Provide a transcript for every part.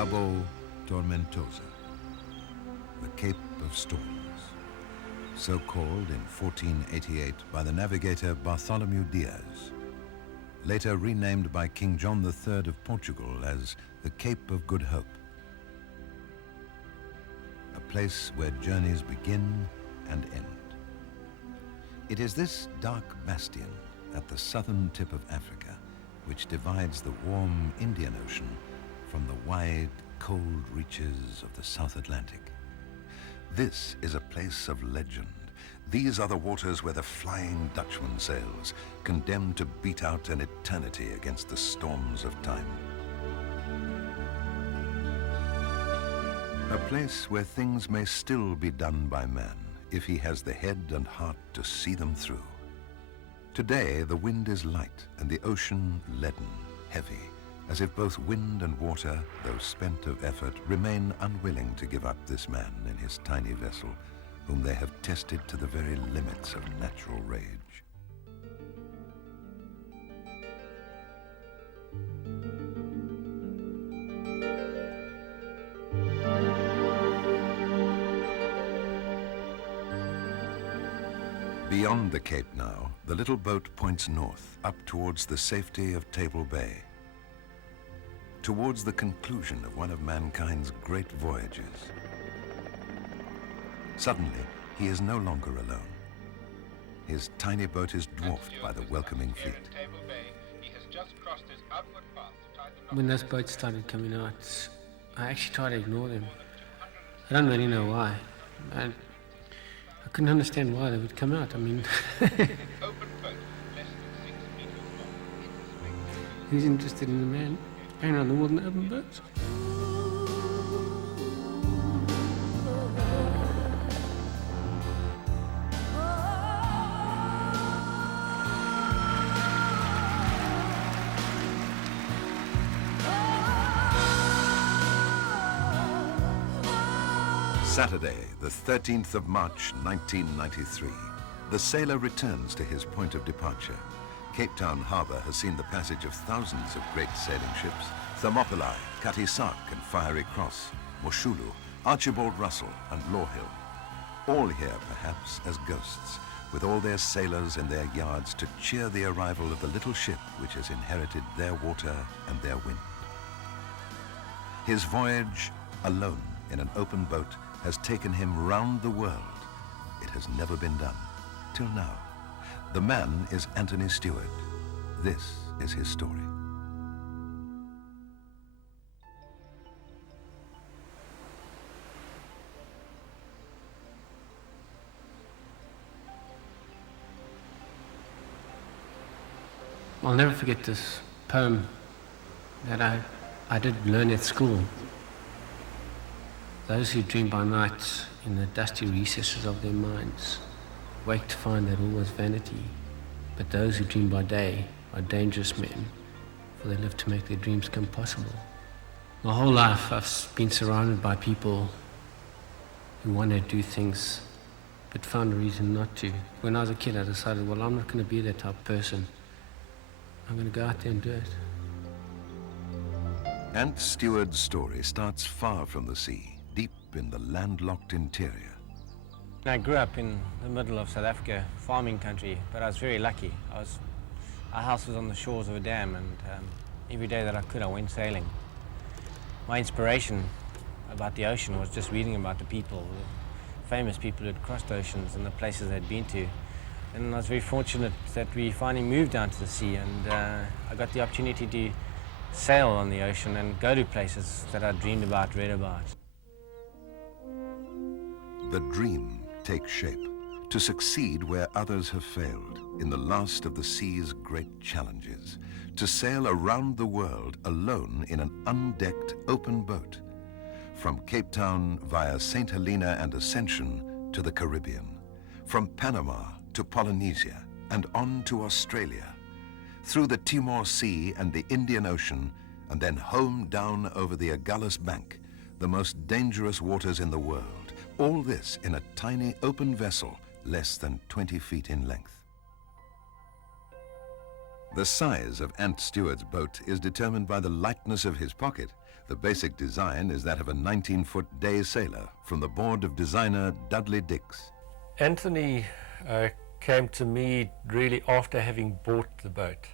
Cabo Tormentosa, the Cape of Storms, so called in 1488 by the navigator Bartholomew Diaz, later renamed by King John III of Portugal as the Cape of Good Hope, a place where journeys begin and end. It is this dark bastion at the southern tip of Africa which divides the warm Indian Ocean from the wide, cold reaches of the South Atlantic. This is a place of legend. These are the waters where the Flying Dutchman sails, condemned to beat out an eternity against the storms of time. A place where things may still be done by man if he has the head and heart to see them through. Today, the wind is light and the ocean leaden, heavy, as if both wind and water, though spent of effort, remain unwilling to give up this man in his tiny vessel, whom they have tested to the very limits of natural rage. Beyond the Cape now, the little boat points north, up towards the safety of Table Bay, towards the conclusion of one of mankind's great voyages. Suddenly, he is no longer alone. His tiny boat is dwarfed by the welcoming fleet. When those boats started coming out, I actually tried to ignore them. I don't really know why. I couldn't understand why they would come out. I mean, who's interested in a man going around the world in an open boat? Saturday, the 13th of March, 1993. The sailor returns to his point of departure. Cape Town harbour has seen the passage of thousands of great sailing ships: Thermopylae, Cutty Sark and Fiery Cross, Moshulu, Archibald Russell and Law Hill. All here, perhaps, as ghosts, with all their sailors in their yards to cheer the arrival of the little ship which has inherited their water and their wind. His voyage, alone in an open boat, has taken him round the world. It has never been done, till now. The man is Anthony Stewart. This is his story. I'll never forget this poem that I did learn at school. Those who dream by night in the dusty recesses of their minds wake to find that all was vanity, but those who dream by day are dangerous men, for they live to make their dreams come possible. My whole life I've been surrounded by people who want to do things but found a reason not to. When I was a kid, I decided, well, I'm not going to be that type of person. I'm going to go out there and do it. Ant Stewart's story starts far from the sea, deep in the landlocked interior. I grew up in the middle of South Africa, farming country, but I was very lucky. Our house was on the shores of a dam, and every day that I could, I went sailing. My inspiration about the ocean was just reading about the people, the famous people who had crossed oceans and the places they'd been to. And I was very fortunate that we finally moved down to the sea, and I got the opportunity to sail on the ocean and go to places that I dreamed about, read about. The dream takes shape to succeed where others have failed in the last of the sea's great challenges, to sail around the world alone in an undecked open boat, from Cape Town via St. Helena and Ascension to the Caribbean, from Panama to Polynesia and on to Australia, through the Timor Sea and the Indian Ocean, and then home down over the Agulhas Bank, the most dangerous waters in the world. All this in a tiny open vessel, less than 20 feet in length. The size of Ant Stewart's boat is determined by the lightness of his pocket. The basic design is that of a 19-foot day sailor from the board of designer Dudley Dix. Anthony came to me really after having bought the boat.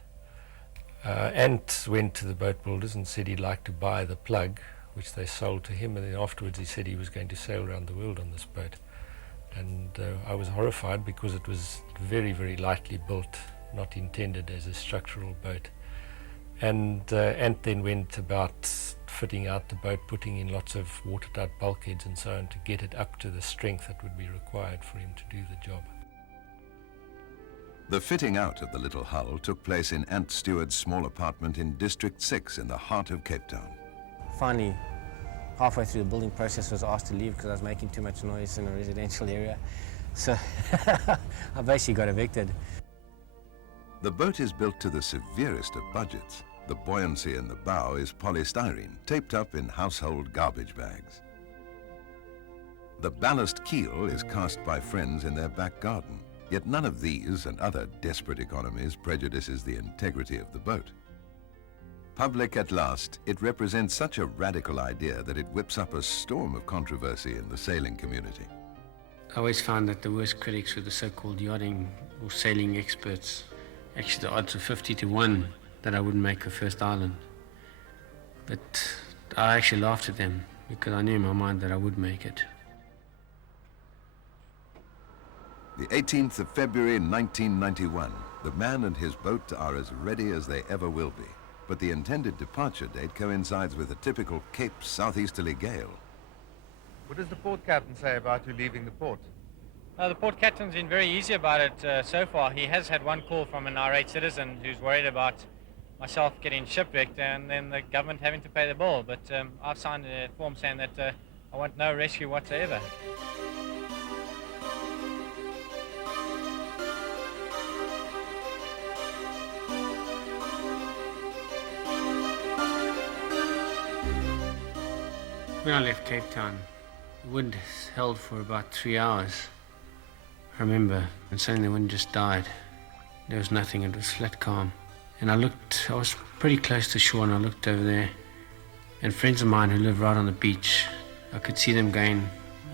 Ant went to the boat builders and said he'd like to buy the plug, which they sold to him, and then afterwards he said he was going to sail around the world on this boat. And I was horrified because it was very, very lightly built, not intended as a structural boat. And Ant then went about fitting out the boat, putting in lots of watertight bulkheads and so on to get it up to the strength that would be required for him to do the job. The fitting out of the little hull took place in Ant Stewart's small apartment in District 6 in the heart of Cape Town. Finally, halfway through the building process, was asked to leave because I was making too much noise in a residential area. So I basically got evicted. The boat is built to the severest of budgets. The buoyancy in the bow is polystyrene, taped up in household garbage bags. The ballast keel is cast by friends in their back garden. Yet none of these and other desperate economies prejudices the integrity of the boat. Public at last, it represents such a radical idea that it whips up a storm of controversy in the sailing community. I always found that the worst critics were the so-called yachting or sailing experts. Actually, the odds were 50 to 1 that I wouldn't make the first island. But I actually laughed at them because I knew in my mind that I would make it. The 18th of February 1991, the man and his boat are as ready as they ever will be. But the intended departure date coincides with a typical Cape southeasterly gale. What does the port captain say about you leaving the port? The port captain's been very easy about it so far. He has had one call from an irate citizen who's worried about myself getting shipwrecked and then the government having to pay the bill. But I've signed a form saying that I want no rescue whatsoever. When I left Cape Town, the wind held for about 3 hours. I remember, and suddenly the wind just died. There was nothing, it was flat calm. And I was pretty close to shore and I looked over there. And friends of mine who live right on the beach, I could see them going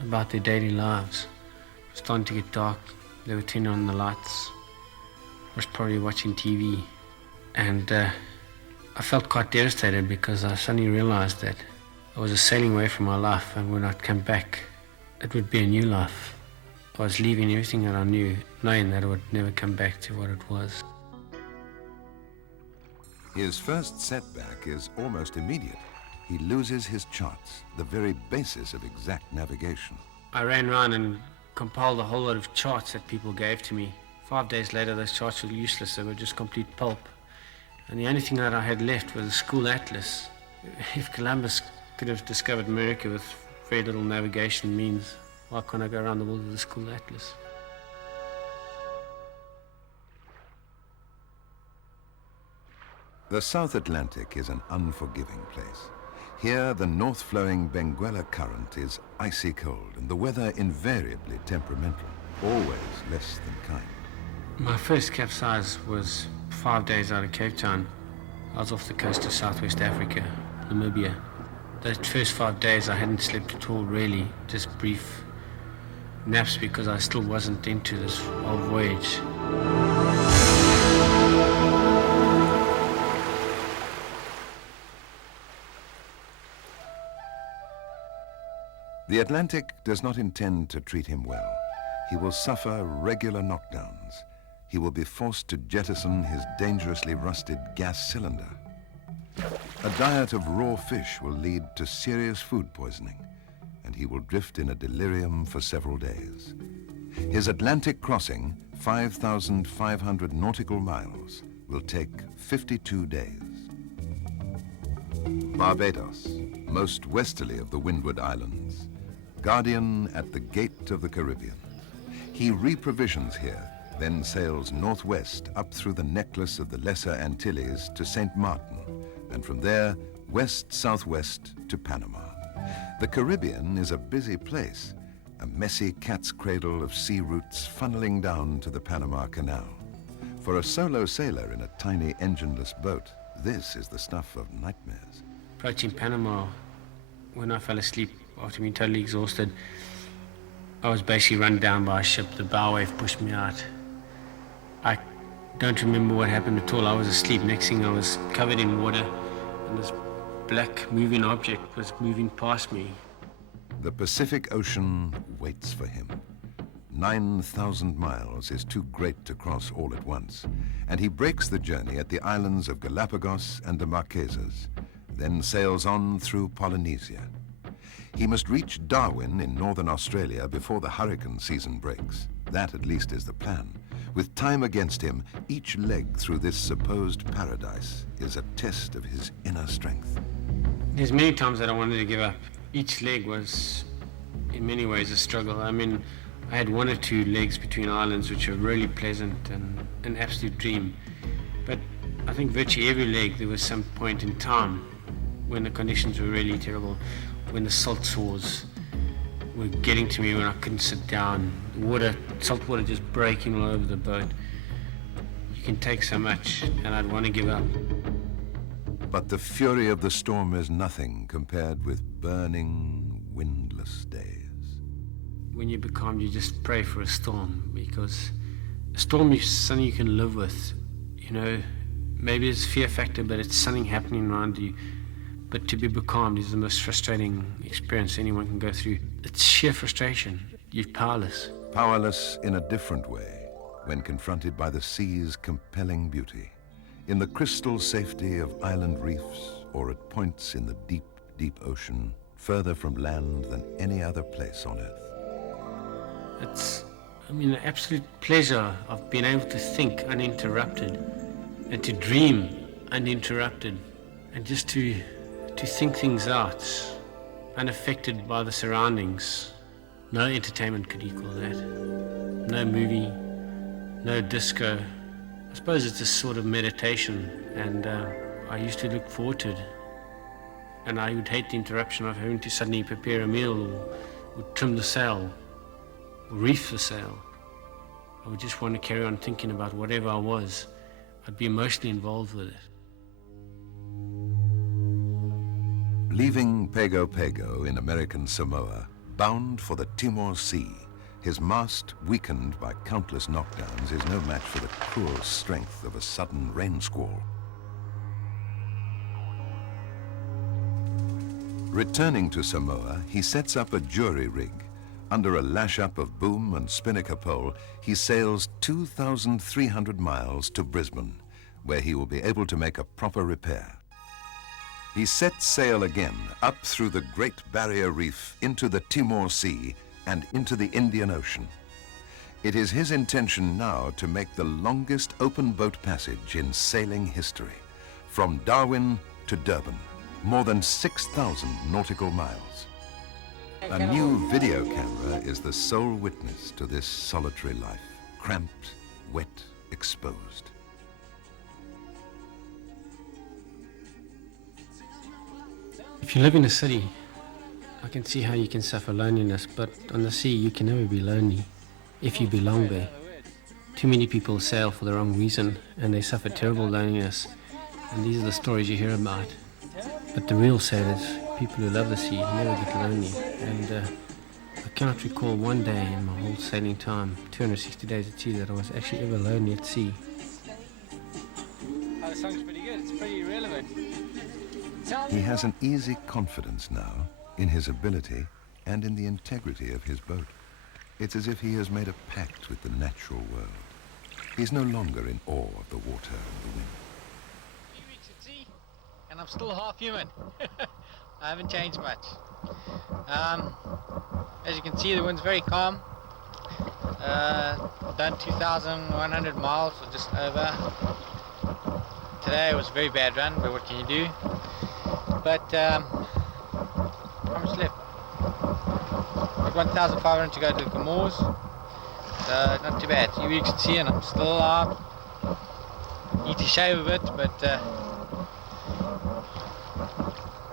about their daily lives. It was starting to get dark, they were turning on the lights. I was probably watching TV. And I felt quite devastated because I suddenly realized that I was sailing away from my life, and when I'd come back, it would be a new life. I was leaving everything that I knew, knowing that I would never come back to what it was. His first setback is almost immediate. He loses his charts, the very basis of exact navigation. I ran around and compiled a whole lot of charts that people gave to me. 5 days later, those charts were useless. They were just complete pulp. And the only thing that I had left was a school atlas. If Columbus could have discovered America with very little navigation means, why can't I go around the world with a school atlas? The South Atlantic is an unforgiving place. Here, the north-flowing Benguela current is icy cold and the weather invariably temperamental, always less than kind. My first capsize was 5 days out of Cape Town. I was off the coast of Southwest Africa, Namibia. Those first 5 days I hadn't slept at all, really, just brief naps because I still wasn't into this whole voyage. The Atlantic does not intend to treat him well. He will suffer regular knockdowns. He will be forced to jettison his dangerously rusted gas cylinder. A diet of raw fish will lead to serious food poisoning, and he will drift in a delirium for several days. His Atlantic crossing, 5,500 nautical miles, will take 52 days. Barbados, most westerly of the Windward Islands, guardian at the gate of the Caribbean. He reprovisions here, then sails northwest up through the necklace of the Lesser Antilles to St. Martin, and from there, west-southwest to Panama. The Caribbean is a busy place, a messy cat's cradle of sea routes funneling down to the Panama Canal. For a solo sailor in a tiny engineless boat, this is the stuff of nightmares. approaching Panama, when I fell asleep after being totally exhausted, I was basically run down by a ship. The bow wave pushed me out. I don't remember what happened at all. I was asleep. Next thing I was covered in water, and this black moving object was moving past me. The Pacific Ocean waits for him. 9,000 miles is too great to cross all at once, and he breaks the journey at the islands of Galapagos and the Marquesas, then sails on through Polynesia. He must reach Darwin in northern Australia before the hurricane season breaks. That at least is the plan. With time against him, each leg through this supposed paradise is a test of his inner strength. There's many times that I wanted to give up. Each leg was, in many ways, a struggle. I mean, I had one or two legs between islands which were really pleasant and an absolute dream. But I think virtually every leg there was some point in time when the conditions were really terrible, when the salt sores were getting to me, when I couldn't sit down, salt water just breaking all over the boat. You can take so much, and I'd want to give up. But the fury of the storm is nothing compared with burning, windless days. When you become, you just pray for a storm, because a storm is something you can live with. You know, maybe it's a fear factor, but it's something happening around you. But to be becalmed is the most frustrating experience anyone can go through. It's sheer frustration. You're powerless. Powerless in a different way when confronted by the sea's compelling beauty, in the crystal safety of island reefs or at points in the deep, deep ocean, further from land than any other place on earth. It's, an absolute pleasure of being able to think uninterrupted and to dream uninterrupted and just to think things out, unaffected by the surroundings. No entertainment could equal that. No movie, no disco. I suppose it's a sort of meditation, and I used to look forward to it. And I would hate the interruption of having to suddenly prepare a meal or trim the sail or reef the sail. I would just want to carry on thinking about whatever I was. I'd be emotionally involved with it. Leaving Pago Pago in American Samoa, bound for the Timor Sea, his mast, weakened by countless knockdowns, is no match for the cruel strength of a sudden rain squall. Returning to Samoa, he sets up a jury rig. Under a lash-up of boom and spinnaker pole, he sails 2,300 miles to Brisbane, where he will be able to make a proper repair. He sets sail again up through the Great Barrier Reef into the Timor Sea and into the Indian Ocean. It is his intention now to make the longest open boat passage in sailing history, from Darwin to Durban, more than 6,000 nautical miles. A new video camera is the sole witness to this solitary life, cramped, wet, exposed. If you live in a city, I can see how you can suffer loneliness, but on the sea you can never be lonely if you belong there. Too many people sail for the wrong reason and they suffer terrible loneliness, and these are the stories you hear about. But the real sailors, people who love the sea, never get lonely, and I cannot recall one day in my whole sailing time, 260 days at sea, that I was actually ever lonely at sea. Oh, the song's pretty good. It's pretty irrelevant. He has an easy confidence now in his ability and in the integrity of his boat. It's as if he has made a pact with the natural world. He's no longer in awe of the water and the wind. 3 weeks at sea, and I'm still half human. I haven't changed much. As you can see, the wind's very calm. Done 2,100 miles, or just over. Today was a very bad run, but what can you do? But how much left? Got 1,500 to go to the Comores. So not too bad. 3 weeks at sea, and I'm still need to shave a bit, but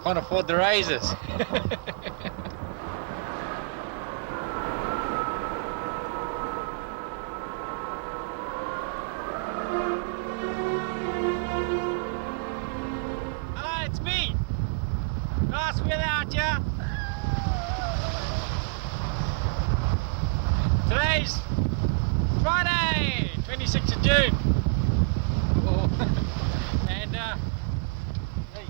can't afford the razors. guys! Friday, 26th of June. Oh. And hey,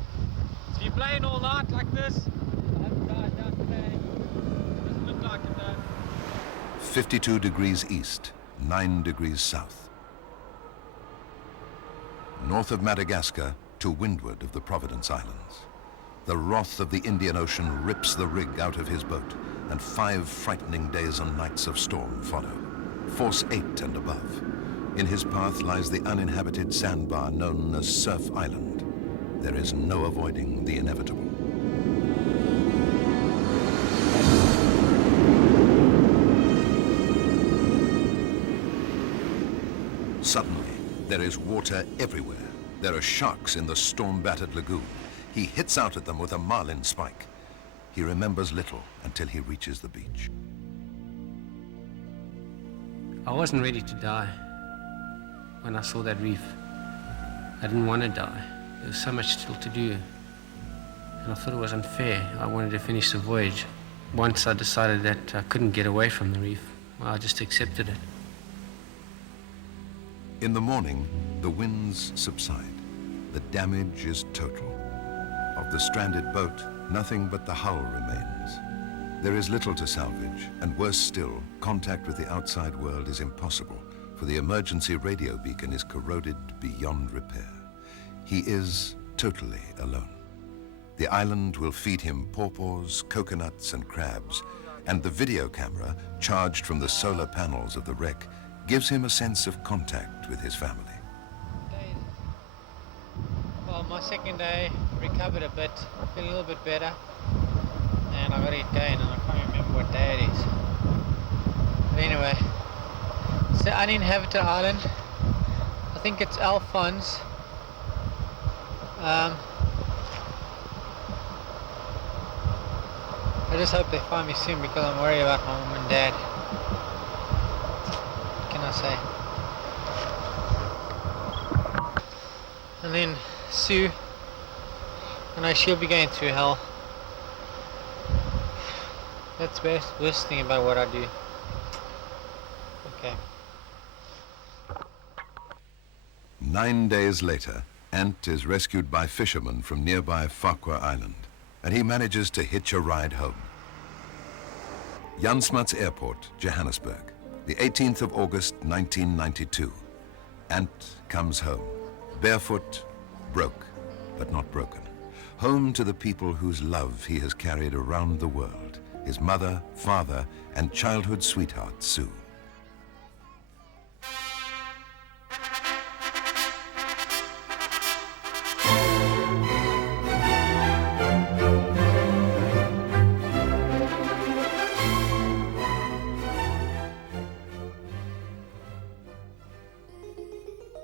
if you're playing all night like this, I haven't died down today. Doesn't look like it though. 52 degrees east, 9 degrees south. North of Madagascar to windward of the Providence Islands. The wrath of the Indian Ocean rips the rig out of his boat, and 5 frightening days and nights of storm follow. Force 8 and above. In his path lies the uninhabited sandbar known as Surf Island. There is no avoiding the inevitable. Suddenly, there is water everywhere. There are sharks in the storm-battered lagoon. He hits out at them with a marlin spike. He remembers little until he reaches the beach. I wasn't ready to die when I saw that reef. I didn't want to die. There was so much still to do. And I thought it was unfair. I wanted to finish the voyage. Once I decided that I couldn't get away from the reef, well, I just accepted it. In the morning, the winds subside. The damage is total. Of the stranded boat, nothing but the hull remains. There is little to salvage, and worse still, contact with the outside world is impossible, for the emergency radio beacon is corroded beyond repair. He is totally alone. The island will feed him pawpaws, coconuts, and crabs, and the video camera, charged from the solar panels of the wreck, gives him a sense of contact with his family. Well, my second day recovered a bit, feel a little bit better, and I got to eat Caine, and I can't remember what day it is. But anyway, it's the uninhabited island. I think it's Alphonse. I just hope they find me soon because I'm worried about my mom and dad. What can I say? And then Sue, I know she'll be going through hell. That's the worst thing about what I do. Okay. 9 days later, Ant is rescued by fishermen from nearby Farquhar Island, and he manages to hitch a ride home. Jan Smuts Airport, Johannesburg, the 18th of August, 1992. Ant comes home, barefoot, broke, but not broken. Home to the people whose love he has carried around the world, his mother, father, and childhood sweetheart, Sue.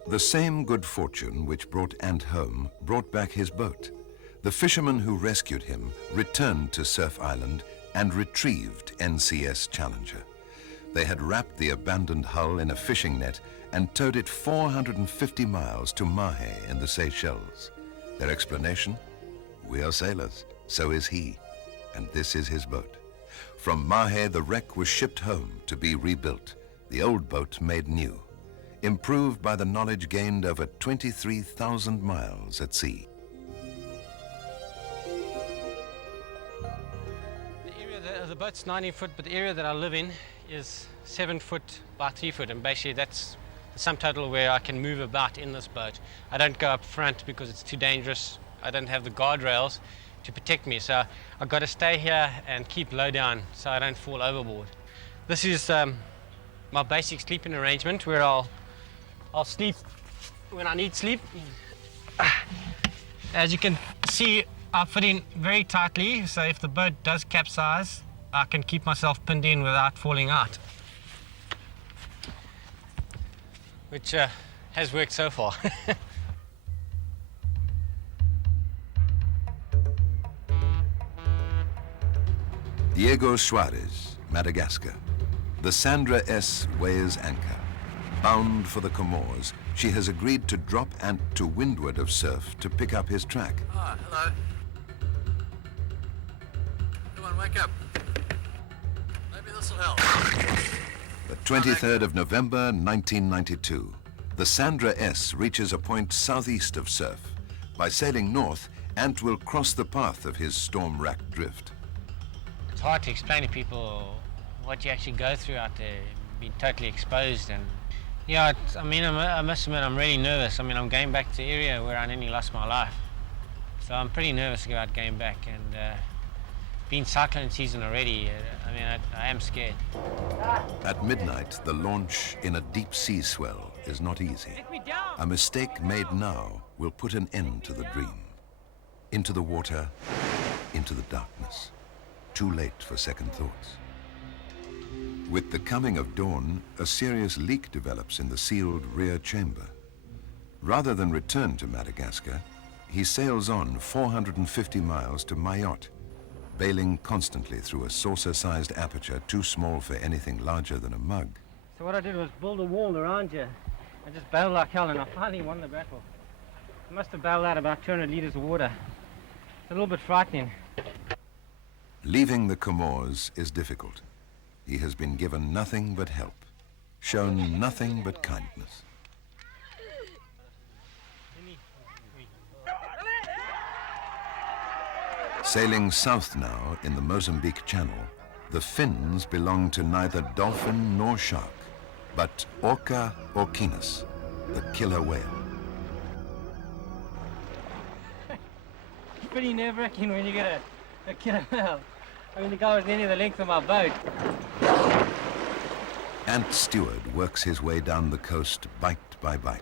The same good fortune which brought Ant home brought back his boat. The fishermen who rescued him returned to Surf Island and retrieved NCS Challenger. They had wrapped the abandoned hull in a fishing net and towed it 450 miles to Mahe in the Seychelles. Their explanation? We are sailors, so is he, and this is his boat. From Mahe, the wreck was shipped home to be rebuilt, the old boat made new, improved by the knowledge gained over 23,000 miles at sea. The boat's 19 foot, but the area that I live in is 7 foot by 3 foot, and basically that's the sum total where I can move about in this boat. I don't go up front because it's too dangerous. I don't have the guardrails to protect me, so I've got to stay here and keep low down so I don't fall overboard. This is my basic sleeping arrangement where I'll sleep when I need sleep. As you can see, I fit in very tightly, so if the boat does capsize, I can keep myself pinned in without falling out. Which has worked so far. Diego Suarez, Madagascar. The Sandra S. weighs anchor. Bound for the Comores, she has agreed to drop Ant to windward of Surf to pick up his track. Ah, hello. Come on, wake up. Maybe this'll help. But 23rd of November 1992, the Sandra S reaches a point southeast of Surf. By sailing north, Ant will cross the path of his storm-racked drift. It's hard to explain to people what you actually go through out there, being totally exposed. And yeah, I must admit, I'm really nervous. I'm going back to the area where I nearly lost my life. So I'm pretty nervous about going back, and being cyclone season already, I am scared. At midnight, the launch in a deep sea swell is not easy. A mistake made now will put an end to the dream. Into the water, into the darkness. Too late for second thoughts. With the coming of dawn, a serious leak develops in the sealed rear chamber. Rather than return to Madagascar, he sails on 450 miles to Yacht, bailing constantly through a saucer-sized aperture too small for anything larger than a mug. So what I did was build a wall around you. I just bailed like hell, and I finally won the battle. I must have bailed out about 200 liters of water. It's a little bit frightening. Leaving the Comores is difficult. He has been given nothing but help, shown nothing but kindness. Sailing south now in the Mozambique Channel, the fins belong to neither dolphin nor shark, but Orca orcinus, the killer whale. It's pretty nerve-wracking when you get a killer whale. The guy was nearly the length of my boat. Ant Stewart works his way down the coast bite by bite.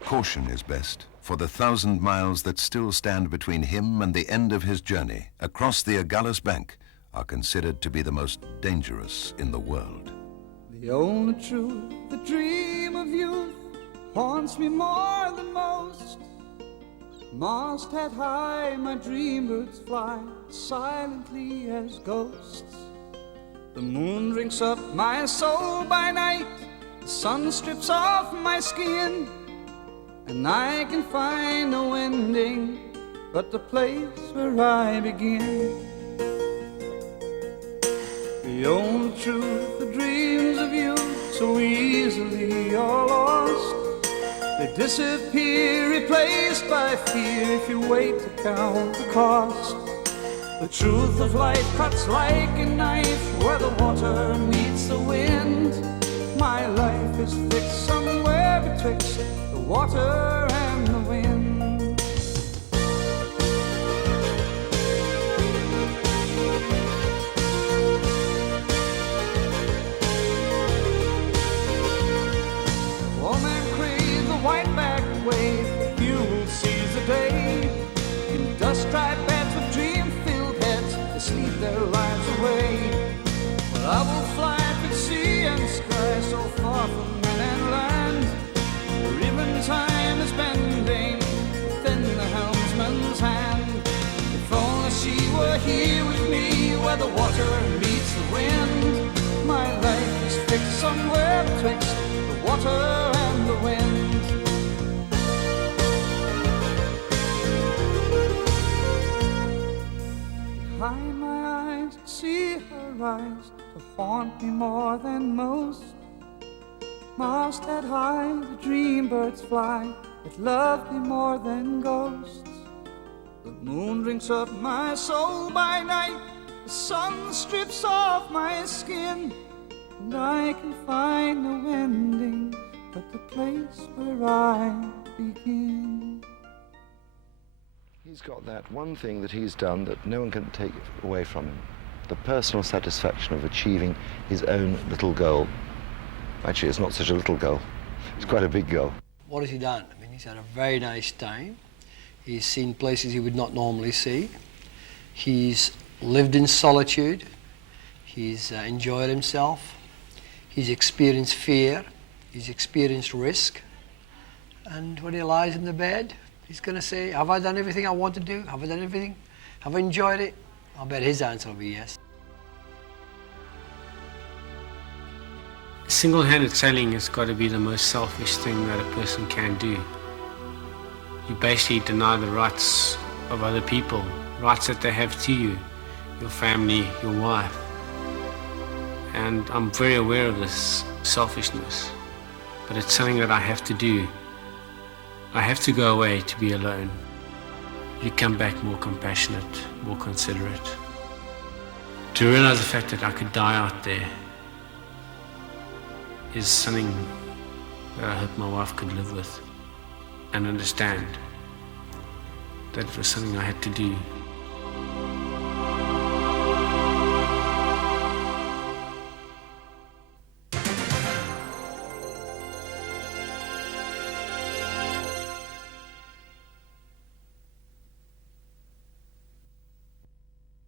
Caution is best, for the 1,000 miles that still stand between him and the end of his journey across the Agulhas Bank are considered to be the most dangerous in the world. The only truth, the dream of youth, haunts me more than most. Masthead high, my dreambirds fly silently as ghosts. The moon drinks up my soul by night, the sun strips off my skin, and I can find no ending but the place where I begin. The only truth, the dreams of you, so easily are lost. They disappear, replaced by fear if you wait to count the cost. The truth of life cuts like a knife where the water meets the wind. My life is fixed somewhere betwixt the water and the wind. Woman craves the white-backed wave, fuel sees the day. In dust-dried beds with dream-filled heads, they sleep their lives away. Well, I will fly through sea and sky, so far from men and land, where even time is bending within the helmsman's hand. If only she were here with me, where the water meets the wind. My life is fixed somewhere betwixt the water and the wind. Behind my eyes, see her rise to haunt me more than most. Masthead high, the dream birds fly that love me more than ghosts. The moon drinks up my soul by night, the sun strips off my skin, and I can find no ending but the place where I begin. He's got that one thing that he's done that no one can take away from him. The personal satisfaction of achieving his own little goal. Actually, it's not such a little goal. It's quite a big goal. What has he done? I mean, he's had a very nice time. He's seen places he would not normally see. He's lived in solitude. He's enjoyed himself. He's experienced fear. He's experienced risk. And when he lies in the bed, he's going to say, have I done everything I want to do? Have I done everything? Have I enjoyed it? I'll bet his answer will be yes. Single-handed sailing has got to be the most selfish thing that a person can do. You basically deny the rights of other people, rights that they have to you, your family, your wife. And I'm very aware of this. selfishness, but it's something that I have to do. I have to go away to be alone. You come back more compassionate, more considerate. To realize the fact that I could die out there is something that I hope my wife could live with and understand that it was something I had to do.